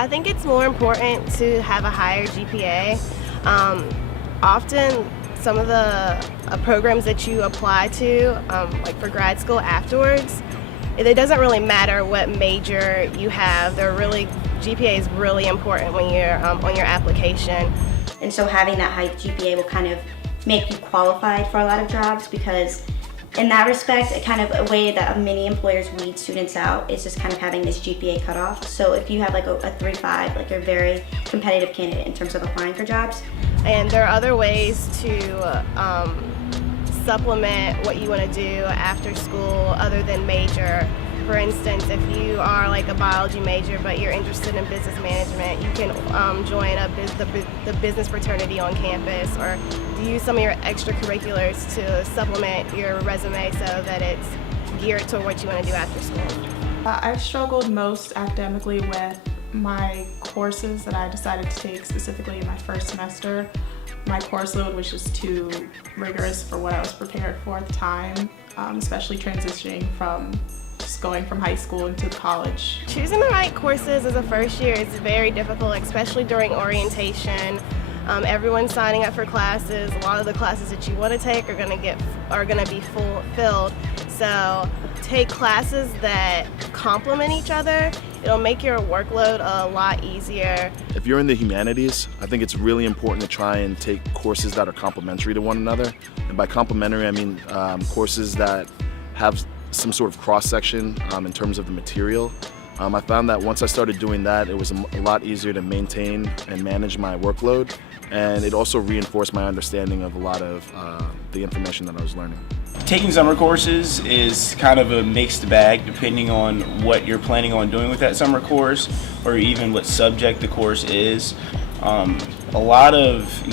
I think it's more important to have a higher GPA. Often some of the programs that you apply to, like for grad school afterwards, it doesn't really matter what major you have. GPA is really important when you're on your application. And so having that high GPA will kind of make you qualified for a lot of jobs, because in that respect, a way that many employers weed students out is just kind of having this GPA cutoff. So if you have like a 3.5, like you're a very competitive candidate in terms of applying for jobs. And there are other ways to supplement what you want to do after school other than major. For instance, if you are like a biology major but you're interested in business management, you can join the business fraternity on campus, or use some of your extracurriculars to supplement your resume so that it's geared to what you want to do after school. I struggled most academically with my courses that I decided to take specifically in my first semester. My course load was just too rigorous for what I was prepared for at the time, especially transitioning from just going from high school into college. Choosing the right courses as a first year is very difficult, especially during orientation. Everyone's signing up for classes. A lot of the classes that you want to take are going to be filled. So take classes that complement each other. It'll make your workload a lot easier. If you're in the humanities, I think it's really important to try and take courses that are complementary to one another. And by complementary, I mean courses that have some sort of cross-section in terms of the material. I found that once I started doing that, it was a lot easier to maintain and manage my workload, and it also reinforced my understanding of a lot of the information that I was learning. Taking summer courses is kind of a mixed bag depending on what you're planning on doing with that summer course, or even what subject the course is. A lot of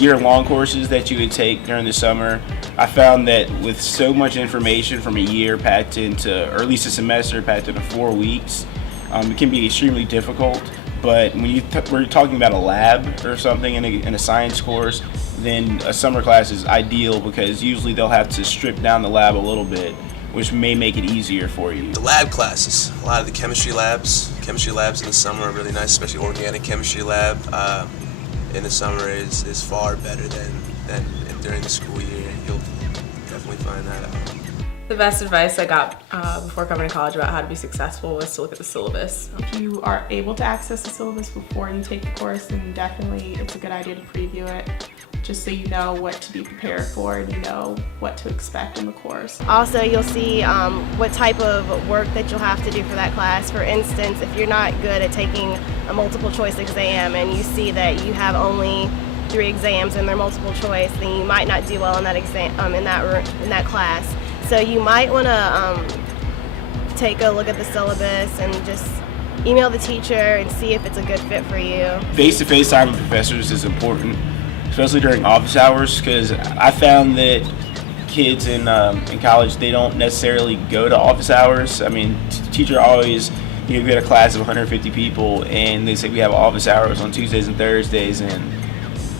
year-long courses that you would take during the summer, I found that with so much information from a year packed into, or at least a semester packed into 4 weeks, it can be extremely difficult. But when we're talking about a lab or something in a science course, then a summer class is ideal, because usually they'll have to strip down the lab a little bit, which may make it easier for you. The lab classes, a lot of the chemistry labs in the summer are really nice, especially organic chemistry lab in the summer is far better than during the school year. You'll definitely find that out. The best advice I got before coming to college about how to be successful was to look at the syllabus. If you are able to access the syllabus before you take the course, then definitely it's a good idea to preview it, just so you know what to be prepared for and you know what to expect in the course. Also, you'll see what type of work that you'll have to do for that class. For instance, if you're not good at taking a multiple choice exam and you see that you have only 3 exams and they're multiple choice, then you might not do well in that exam in that class. So you might want to take a look at the syllabus and just email the teacher and see if it's a good fit for you. Face-to-face time with professors is important, especially during office hours, because I found that kids in college, they don't necessarily go to office hours. I mean, teacher always, you get a class of 150 people and they say we have office hours on Tuesdays and Thursdays, and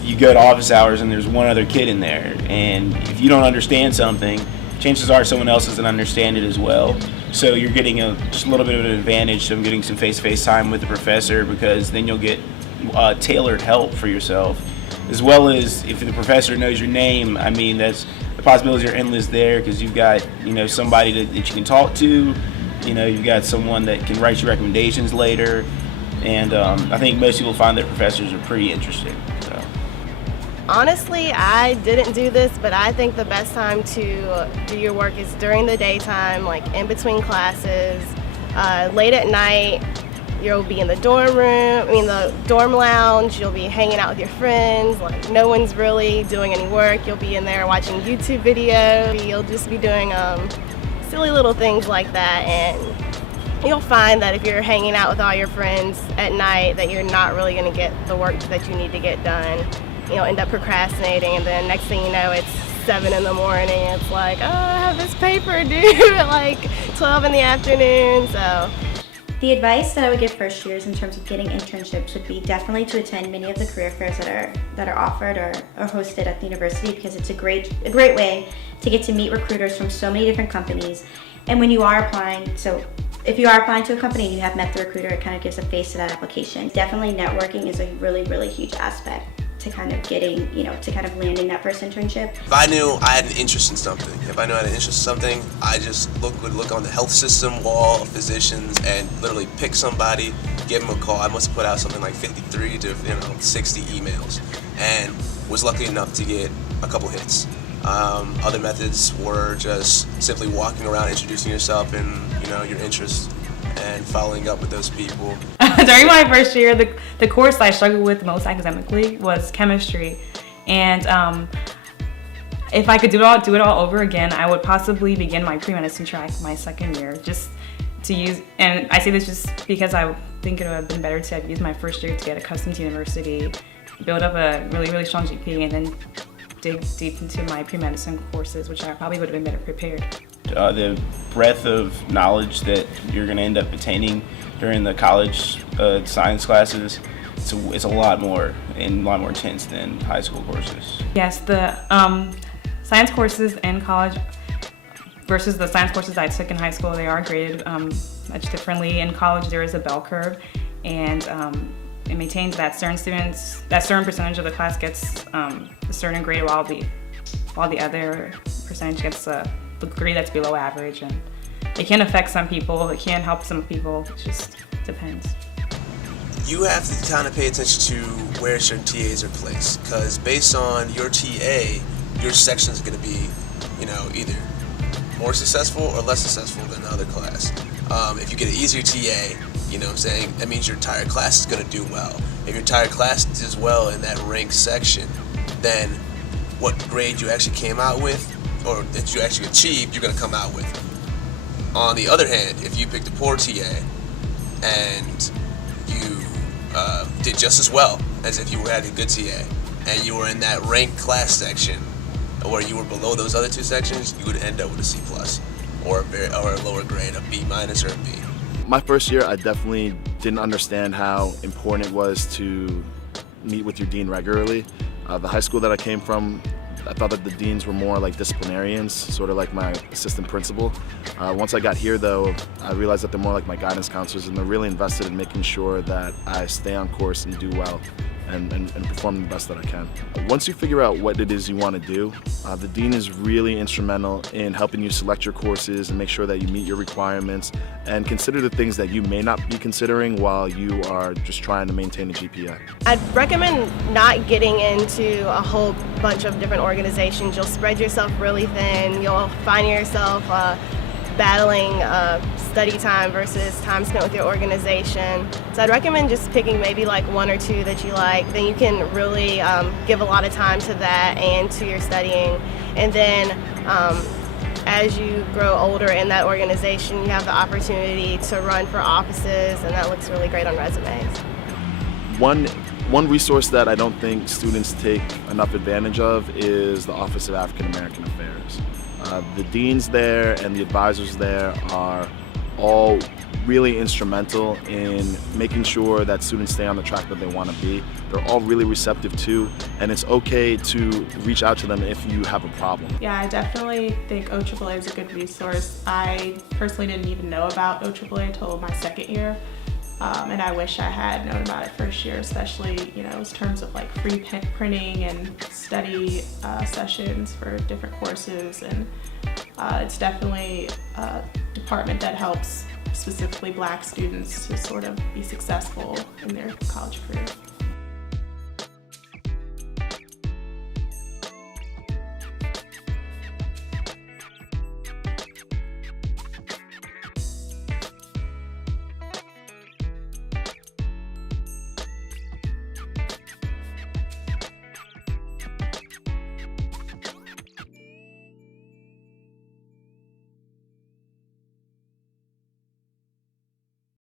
you go to office hours and there's one other kid in there, and if you don't understand something, chances are someone else doesn't understand it as well. So you're getting just a little bit of an advantage from getting some face-to-face time with the professor, because then you'll get tailored help for yourself. As well as if the professor knows your name, I mean, the possibilities are endless there, because you've got somebody that you can talk to, you've got someone that can write you recommendations later, and I think most people find that professors are pretty interesting. So. Honestly, I didn't do this, but I think the best time to do your work is during the daytime, like in between classes. Late at night, you'll be in the dorm lounge, you'll be hanging out with your friends, like no one's really doing any work. You'll be in there watching YouTube videos. You'll just be doing silly little things like that, and you'll find that if you're hanging out with all your friends at night that you're not really going to get the work that you need to get done. You'll end up procrastinating, and then next thing you know, it's 7 in the morning. It's like, oh, I have this paper due at like 12 in the afternoon. So The advice that I would give first years in terms of getting internships would be definitely to attend many of the career fairs that are offered or hosted at the university, because it's a great way to get to meet recruiters from so many different companies. And when you are applying, so if you are applying to a company and you have met the recruiter, it kind of gives a face to that application. Definitely networking is a really, really huge aspect to kind of getting, to kind of landing that first internship. If I knew I had an interest in something, I just would look on the health system wall of physicians and literally pick somebody, give them a call. I must have put out something like 53 to 60 emails, and was lucky enough to get a couple hits. Other methods were just simply walking around, introducing yourself and your interests, and following up with those people. During my first year, the course I struggled with most academically was chemistry, and if I could do it all over again, I would possibly begin my pre-medicine track my second year, just to use. And I say this just because I think it would have been better to have used my first year to get accustomed to university, build up a really, really strong GPA, and then dig deep into my pre-medicine courses, which I probably would have been better prepared. The breadth of knowledge that you're going to end up attaining during the college science classes, it's a lot more and a lot more intense than high school courses. Yes, the science courses in college versus the science courses I took in high school, they are graded much differently. In college, there is a bell curve, and it maintains that certain percentage of the class gets a certain grade, while the other percentage gets a grade that's below average. And it can affect some people, it can help some people, it just depends. You have to kind of pay attention to where certain TAs are placed, because based on your TA, your section is going to be, either more successful or less successful than the other class. If you get an easier TA, that means your entire class is going to do well. If your entire class does well in that ranked section, then what grade you actually came out with, or that you actually achieved, you're going to come out with. On the other hand, if you picked a poor TA and you did just as well as if you had a good TA, and you were in that ranked class section, or you were below those other two sections, you would end up with a C+, or a lower grade, a B- or a B. My first year, I definitely didn't understand how important it was to meet with your dean regularly. The high school that I came from, I thought that the deans were more like disciplinarians, sort of like my assistant principal. Once I got here, though, I realized that they're more like my guidance counselors, and they're really invested in making sure that I stay on course and do well and perform the best that I can. Once you figure out what it is you want to do, the dean is really instrumental in helping you select your courses and make sure that you meet your requirements, and consider the things that you may not be considering while you are just trying to maintain a GPA. I'd recommend not getting into a whole bunch of different organizations. You'll spread yourself really thin. You'll find yourself battling study time versus time spent with your organization. So I'd recommend just picking maybe like one or two that you like. Then you can really give a lot of time to that and to your studying. And then as you grow older in that organization, you have the opportunity to run for offices, and that looks really great on resumes. One resource that I don't think students take enough advantage of is the Office of African American Affairs. The deans there and the advisors there are all really instrumental in making sure that students stay on the track that they want to be. They're all really receptive too, and it's okay to reach out to them if you have a problem. Yeah, I definitely think OAAA is a good resource. I personally didn't even know about OAAA until my second year. And I wish I had known about it first year, especially, in terms of like free printing and study sessions for different courses. And it's definitely a department that helps specifically Black students to sort of be successful in their college career.